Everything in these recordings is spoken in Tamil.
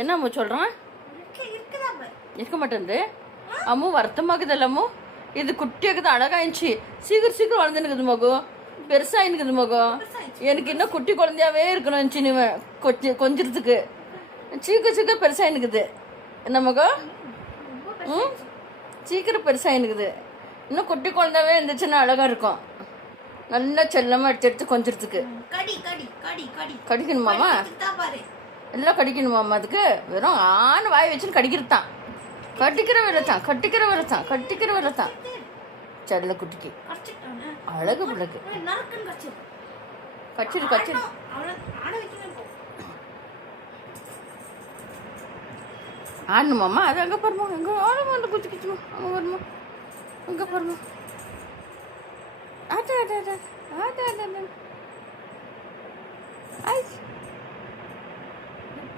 என்ன அம்மு சொல்கிறான்? இருக்க மாட்டேங்குது அம்மு, வருத்தமாக்குதல்ல அம்மு. இது குட்டியாக்குது, அழகாயிடுச்சு. சீக்கிரம் சீக்கிரம் வளர்ந்துனுக்குது மகம், பெருசாகினுக்குது மகம். எனக்கு இன்னும் குட்டி குழந்தையாவே இருக்கணும் சின்ன கொஞ்சத்துக்கு. சீக்கிரம் சீக்கிரம் பெருசாகினுக்குது. என்ன மகம்? சீக்கிரம் பெருசாகினுக்குது. இன்னும் குட்டி குழந்தையாவே இருந்துச்சுன்னா அழகாக இருக்கும். நல்லா செல்லமாக எடுத்து எடுத்து கொஞ்சத்துக்கு. கடிக்கணுமாம்மா? எல்லாம் கடிக்கணுமாம்மா? அதுக்கு வெறும் ஆண் வாய் வச்சுன்னு கடிக்கிறது தான். கட்டிக்கிற வேலை தான் செல்ல குட்டிக்கு. அழகு பிள்ளைக்கு கச்சிரு. ஆடணுமாம்மா? அது அங்கே பாருமா, எங்கே ஆடமா அந்த குச்சி குச்சுமா, அங்கே வருமா, அங்கே பாருமா.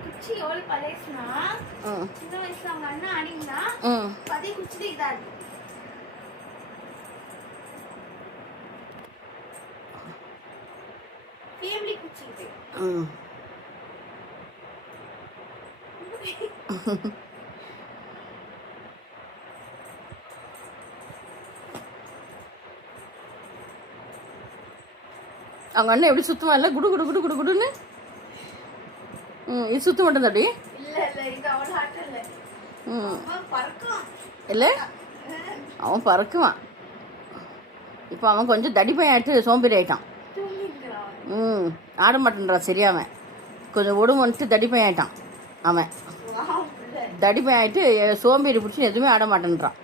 குச்சி எவ்வளவு பழையசுனா சின்ன வயசுல அவங்க அண்ணா ஆடினா அதே குச்சி இதாது. ஃபேமிலி குச்சி இது. அவங்க அண்ணன் எப்படி சுத்தமா இல்லை? குடு குடு குடு குடு குடுன்னு. இது சுத்த மாட்டேன் அப்படி இல்லை, அவன் பறக்குவான். இப்போ அவன் கொஞ்சம் தடி பையன் ஆகிட்டு சோம்பேறி ஆகிட்டான். ஆட மாட்டேன்றான் சரியாவன். கொஞ்சம் உடம்பு வந்துட்டு தடி பையன் ஆகிட்டான். அவன் தடி பையன் ஆகிட்டு சோம்பேறி பிடிச்சி எதுவுமே ஆட மாட்டேன்றான்.